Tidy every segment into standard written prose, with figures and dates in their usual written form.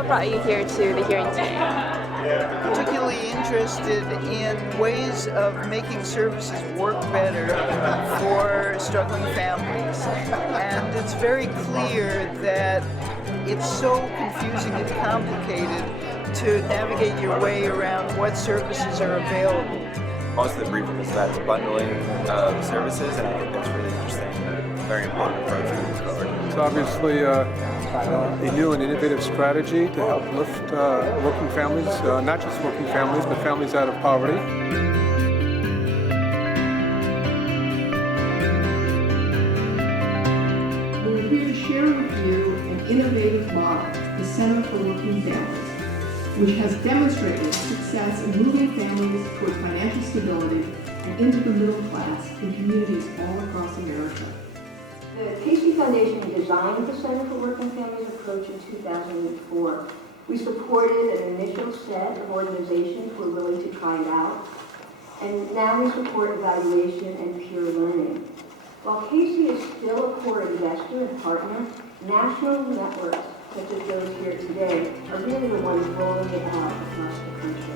what brought you here to the hearing today? Particularly interested in ways of making services work better for struggling families. And it's very clear that it's so confusing and complicated to navigate your way around what services are available. Most of the briefing is about the bundling of services, and I think that's really interesting, a very important approach moving forward. It's obviously a new and innovative strategy to help lift working families, not just working families, but families out of poverty. We're here to share with you an innovative model, the Center for Working Families, which has demonstrated success in moving families toward financial stability and into the middle class in communities all across America. The Casey Foundation designed the Center for Working Families approach in 2004. We supported an initial set of organizations who were willing to try it out, and now we support evaluation and peer learning. While Casey is still a core investor and partner, national networks such as those here today are really the ones rolling it out across the country.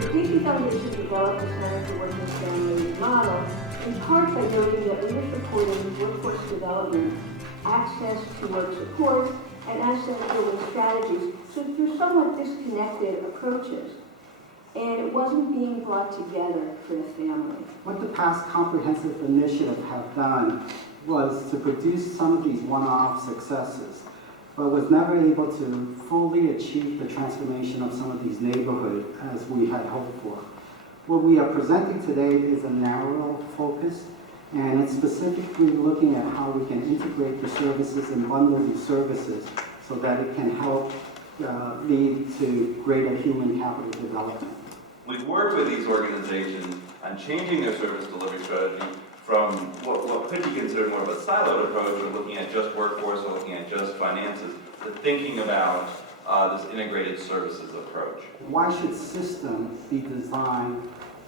The Casey Foundation developed the Center for Working Families model in part by noting that we were supporting workforce development, access to work support, and asset building strategies. So they're somewhat disconnected approaches. And it wasn't being brought together for the family. What the past comprehensive initiative have done was to produce some of these one-off successes, but was never able to fully achieve the transformation of some of these neighborhoods as we had hoped for. What we are presenting today is a narrow focus, and it's specifically looking at how we can integrate the services and bundle these services so that it can help lead to greater human capital development. We've worked with these organizations on changing their service delivery strategy from what could be considered more of a siloed approach of looking at just workforce or looking at just finances to thinking about this integrated services approach. Why should systems be designed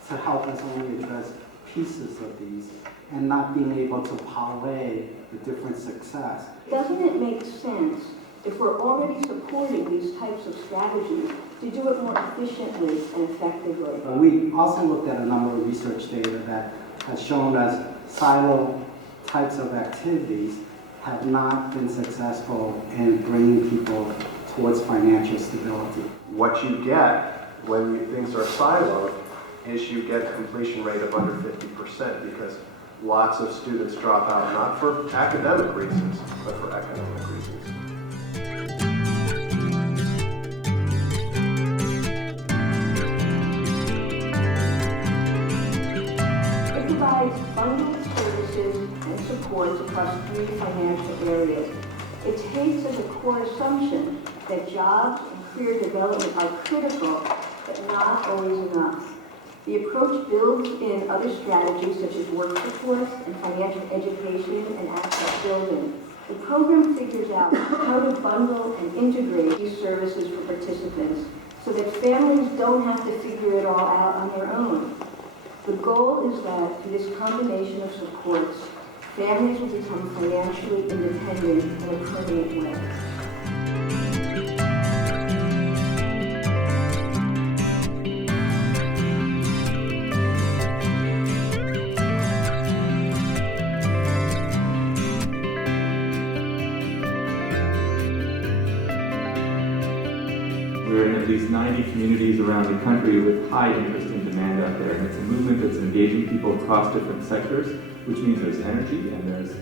to help us only address pieces of these and not being able to parlay the different success? Doesn't it make sense, if we're already supporting these types of strategies, to do it more efficiently and effectively? We also looked at a number of research data that has shown us silo types of activities have not been successful in bringing people towards financial stability. What you get when things are siloed is you get a completion rate of under 50% because lots of students drop out, not for academic reasons, but for economic reasons. Bundled services and supports across 3 financial areas. It takes as a core assumption that jobs and career development are critical, but not always enough. The approach builds in other strategies such as work support and financial education and asset building. The program figures out how to bundle and integrate these services for participants so that families don't have to figure it all out on their own. The goal is that through this combination of supports, families will become financially independent in a permanent way. We're in at least 90 communities around the country with high interest and demand out there. And it's a movement that's engaging people across different sectors, which means there's energy and there's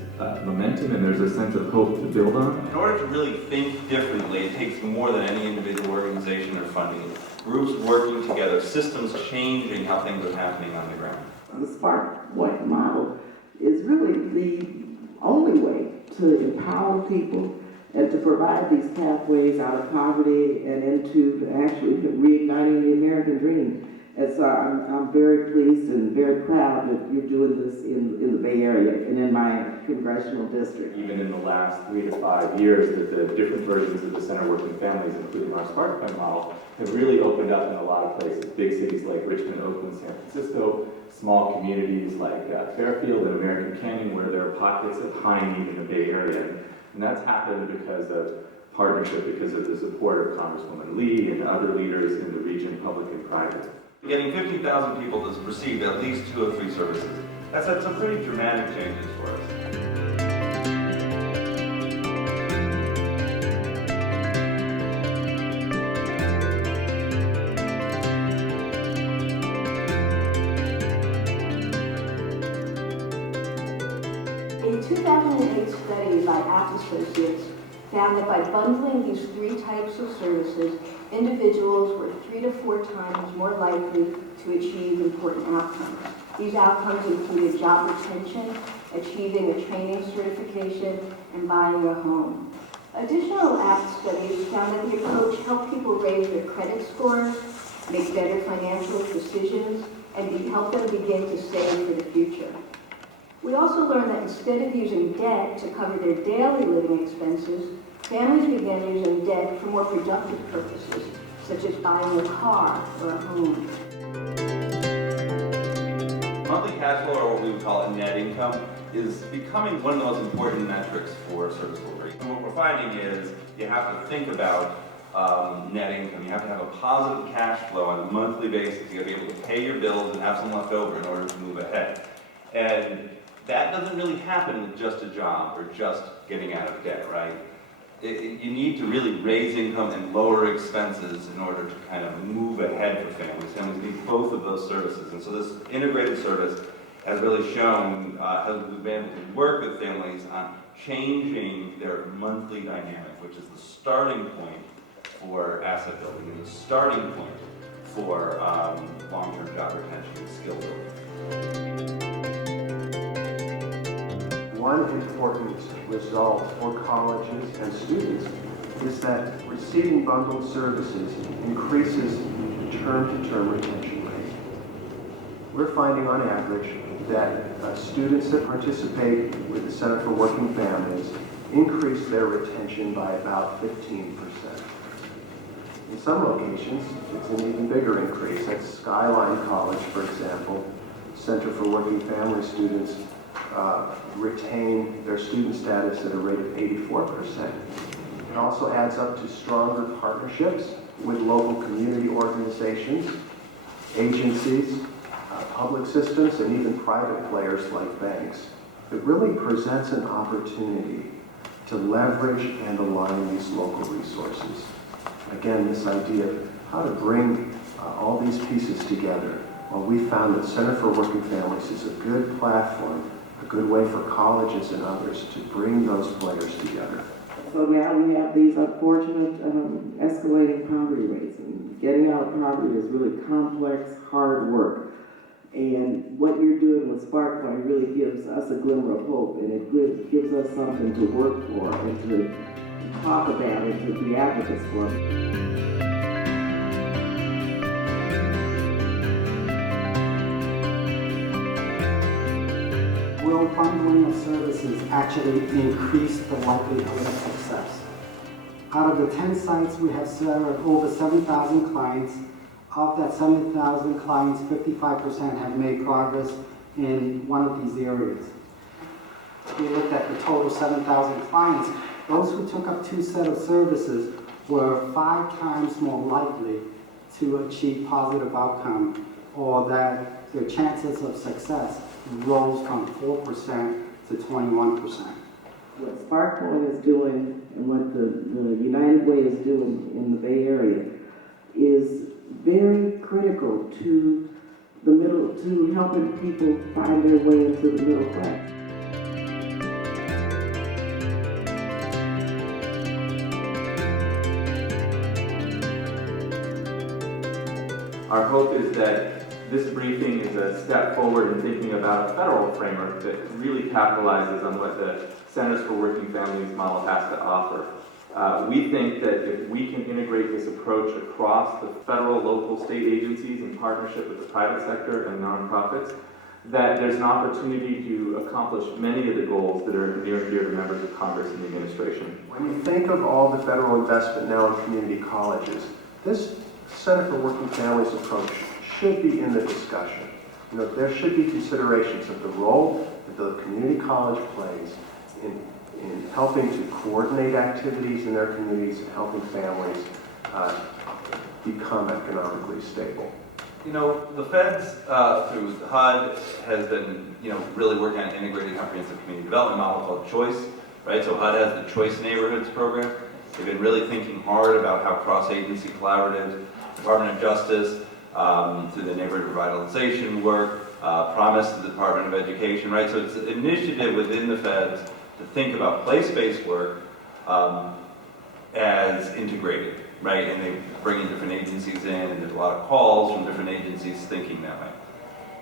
momentum and there's a sense of hope to build on. In order to really think differently, it takes more than any individual organization or funding. Groups working together, systems changing how things are happening on the ground. The SparkPoint model is really the only way to empower people and to provide these pathways out of poverty and into actually reigniting the American dream. And so I'm very pleased and very proud that you're doing this in the Bay Area and in my congressional district. Even in the last 3 to 5 years, that the different versions of the Center Working Families, including our SparkPoint model, have really opened up in a lot of places. Big cities like Richmond, Oakland, San Francisco, small communities like Fairfield and American Canyon, where there are pockets of high need in the Bay Area. And that's happened because of partnership, because of the support of Congresswoman Lee and other leaders in the region, public and private. Getting 15,000 people to receive at least 2 of 3 services. That's had some pretty dramatic changes for us. A 2008 study by Apt Associates found that by bundling these 3 types of services, individuals were 3 to 4 times more likely to achieve important outcomes. These outcomes included job retention, achieving a training certification, and buying a home. Additional Apt studies found that the approach helped people raise their credit scores, make better financial decisions, and help them begin to save for the future. We also learned that instead of using debt to cover their daily living expenses, families began using debt for more productive purposes, such as buying a car or a home. Monthly cash flow, or what we would call a net income, is becoming one of the most important metrics for service delivery. And what we're finding is you have to think about net income. You have to have a positive cash flow on a monthly basis. You have to be able to pay your bills and have some left over in order to move ahead. And that doesn't really happen with just a job or just getting out of debt, right? You need to really raise income and lower expenses in order to kind of move ahead for families. Families need both of those services. And so this integrated service has really shown how we've been able to work with families on changing their monthly dynamic, which is the starting point for asset building and the starting point for long-term job retention and skill building. One important result for colleges and students is that receiving bundled services increases term-to-term retention rate. We're finding on average that students that participate with the Center for Working Families increase their retention by about 15%. In some locations, it's an even bigger increase. At Skyline College, for example, Center for Working Family students retain their student status at a rate of 84%. It also adds up to stronger partnerships with local community organizations, agencies, public systems, and even private players like banks. It really presents an opportunity to leverage and align these local resources. Again, this idea of how to bring all these pieces together. Well, we found that Center for Working Families is a good platform, a good way for colleges and others to bring those players together. So now we have these unfortunate escalating poverty rates. And getting out of poverty is really complex, hard work. And what you're doing with SparkPoint really gives us a glimmer of hope, and it gives us something to work for and to talk about and to be advocates for. Will bundling of services actually increase the likelihood of success? Out of the 10 sites, we have served over 7,000 clients. Of that 7,000 clients, 55% have made progress in one of these areas. If we looked at the total 7,000 clients, those who took up 2 sets of services were 5 times more likely to achieve positive outcome, or that their chances of success rose from 4% to 21%. What SparkPoint is doing and what the United Way is doing in the Bay Area is very critical to the middle, to helping people find their way into the middle class. Our hope is that this briefing is a step forward in thinking about a federal framework that really capitalizes on what the Centers for Working Families model has to offer. We think that if we can integrate this approach across the federal, local, state agencies in partnership with the private sector and nonprofits, that there's an opportunity to accomplish many of the goals that are near and dear to members of Congress and the administration. When you think of all the federal investment now in community colleges, this Center for Working Families approach should be in the discussion. You know, there should be considerations of the role that the community college plays in helping to coordinate activities in their communities and helping families become economically stable. You know, the feds through HUD has been, really working on an integrated comprehensive community development model called CHOICE, right? So HUD has the CHOICE Neighborhoods program. They've been really thinking hard about how cross-agency collaborative, Department of Justice, through the neighborhood revitalization work, promise to the Department of Education, right? So it's an initiative within the feds to think about place-based work as integrated, right? And they bring in different agencies in, and there's a lot of calls from different agencies thinking that way.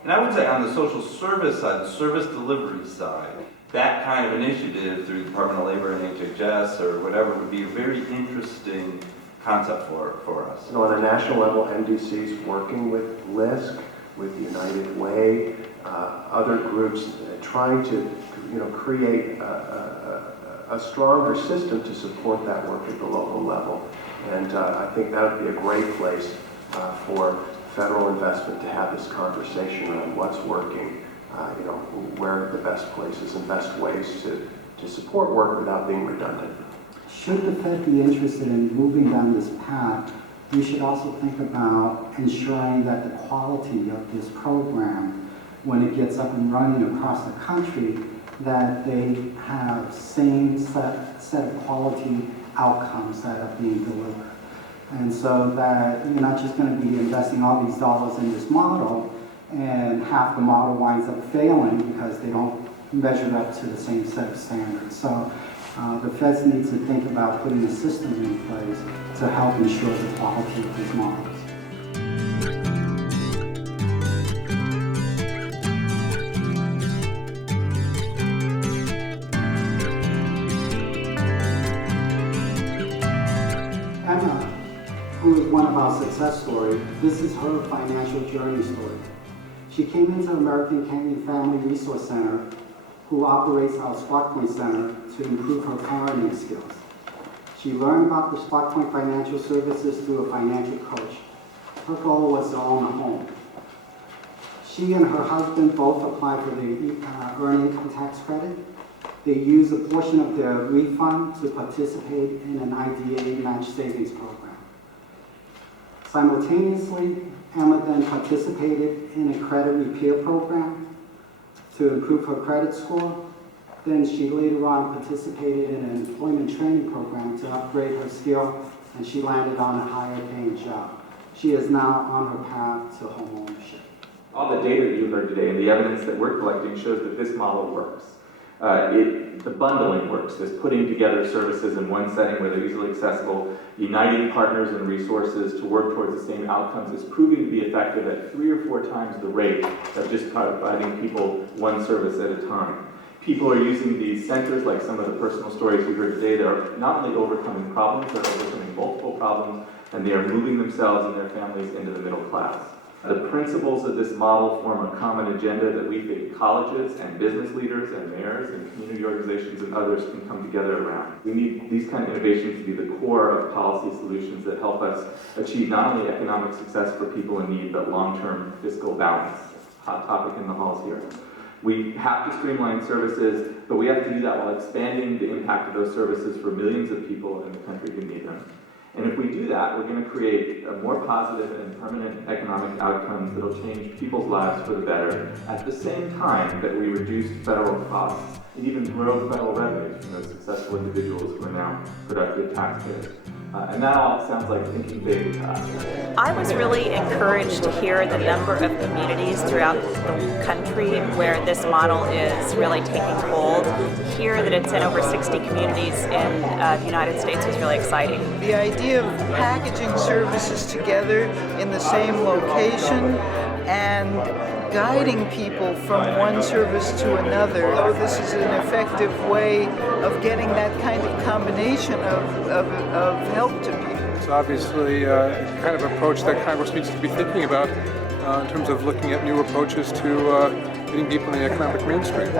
And I would say on the social service side, the service delivery side, that kind of initiative through the Department of Labor and HHS or whatever would be a very interesting concept for us. So on a national level, NDC's working with LISC, with United Way, other groups trying to create a stronger system to support that work at the local level. And I think that would be a great place for federal investment to have this conversation around what's working, where are the best places and best ways to support work without being redundant. Should the Fed be interested in moving down this path, we should also think about ensuring that the quality of this program, when it gets up and running across the country, that they have same set of quality outcomes that are being delivered. And so that you're not just going to be investing all these dollars in this model and half the model winds up failing because they don't measure up to the same set of standards. So the feds need to think about putting a system in place to help ensure the quality of these models. Emma, who is one of our success stories, this is her financial journey story. She came into American Canyon Family Resource Center, who operates our SparkPoint Center, to improve her parenting skills. She learned about the SparkPoint Financial Services through a financial coach. Her goal was to own a home. She and her husband both applied for the Earned Income Tax Credit. They used a portion of their refund to participate in an IDA match savings program. Simultaneously, Emma then participated in a credit repair program to improve her credit score. Then she later on participated in an employment training program to upgrade her skill, and she landed on a higher paying job. She is now on her path to home ownership. All the data that you heard today and the evidence that we're collecting shows that this model works. The bundling works, this putting together services in one setting where they're easily accessible, uniting partners and resources to work towards the same outcomes is proving to be effective at 3 or 4 times the rate of just providing people one service at a time. People are using these centers, like some of the personal stories we heard today, that are not only overcoming problems, they're overcoming multiple problems, and they are moving themselves and their families into the middle class. The principles of this model form a common agenda that we think colleges and business leaders and mayors and community organizations and others can come together around. We need these kind of innovations to be the core of policy solutions that help us achieve not only economic success for people in need, but long-term fiscal balance. Hot topic in the halls here. We have to streamline services, but we have to do that while expanding the impact of those services for millions of people in the country who need them. And if we do that, we're going to create a more positive and permanent economic outcomes that will change people's lives for the better, at the same time that we reduce federal costs and even grow federal revenues from those successful individuals who are now productive taxpayers. And that all sounds like thinking big. I was really encouraged to hear the number of communities throughout the country where this model is really taking hold. To hear that it's in over 60 communities in the United States was really exciting. The idea of packaging services together in the same location and guiding people from one service to another. Oh, this is an effective way of getting that kind of combination of help to people. It's obviously a kind of approach that Congress needs to be thinking about in terms of looking at new approaches to getting people in the economic mainstream.